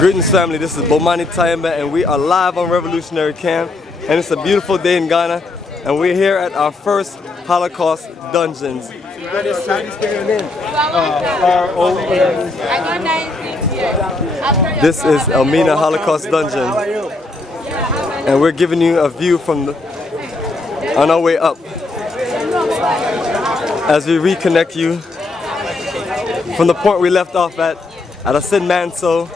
Greetings family, this is Bomani Tayemba and we are live on Revolutionary Camp and it's a beautiful day in Ghana and we're here at our first Holocaust dungeons. This is Elmina Holocaust Dungeon and we're giving you a view from on our way up as we reconnect you from the point we left off at Asin Manso,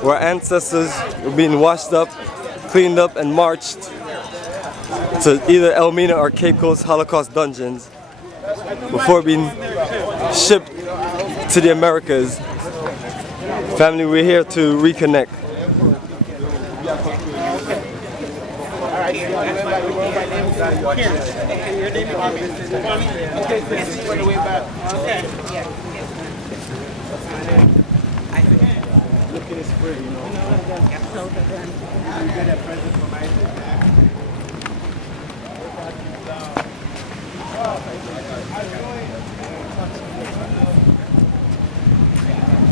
where our ancestors were being washed up, cleaned up, and marched to either Elmina or Cape Coast Holocaust dungeons before being shipped to the Americas. Family, we're here to reconnect. Look at this spray, you know. You get a present from Isaac.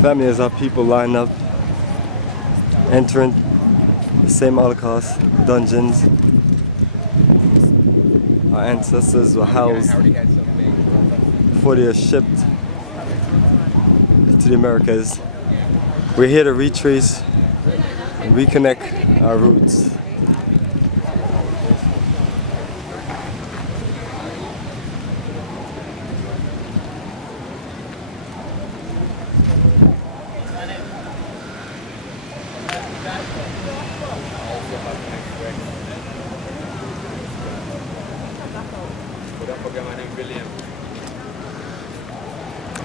Family, as our people line up, entering the same Holocaust dungeons. Our ancestors were housed before they were shipped to the Americas. We're here to retrace and reconnect our roots.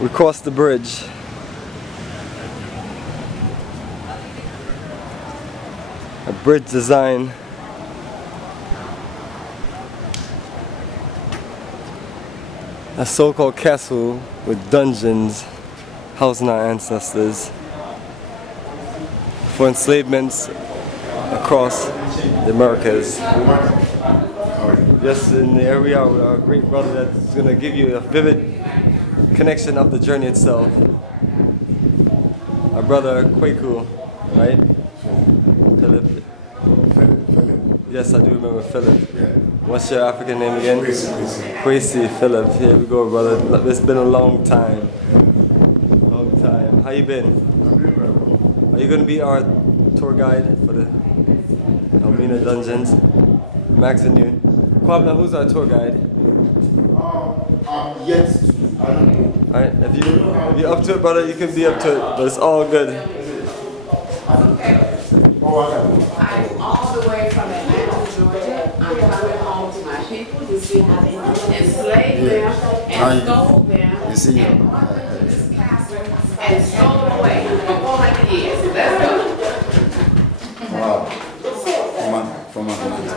We crossed the bridge. A bridge design a so-called castle with dungeons housing our ancestors for enslavements across the Americas. Just in the area with our great brother that's going to give you a vivid connection of the journey itself. Our brother Kwaku, right? Philip. Yes, I do remember Philip. Yeah. What's your African name again? Kwesi Philip. Here we go, brother. It's been a long time. Long time. How you been? I'm doing very well. Are you going to be our tour guide for the Elmina Dungeons? I'm asking you. Kwabna, who's our tour guide? Yes, I don't know. Alright, if you're up to it, brother, you can be up to it, but it's all good. I'm all the way from Atlanta, Georgia. I'm coming home to my people to see how they enslaved them and stole them You see, and brought them to this castle and stole them away for 400 years. Let's go. wow. From Atlanta.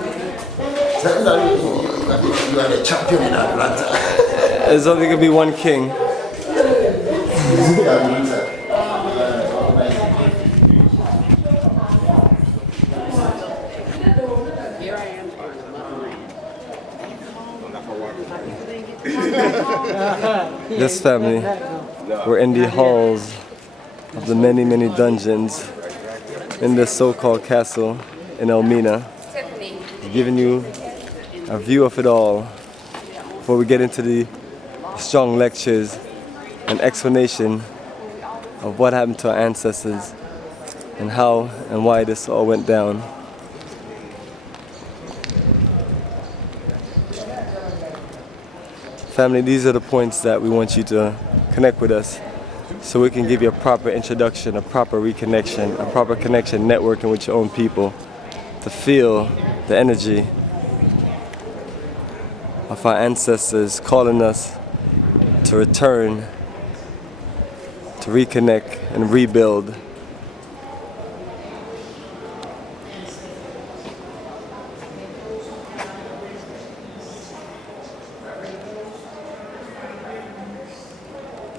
Tell you are the champion in Atlanta. There's only going to be one king. This family, we're in the halls of the many, many dungeons in this so-called castle in Elmina, giving you a view of it all before we get into the strong lectures and explanation of what happened to our ancestors and how and why this all went down. Family, these are the points that we want you to connect with us so we can give you a proper introduction, a proper reconnection, a proper connection, networking with your own people to feel the energy of our ancestors calling us to return, to reconnect and rebuild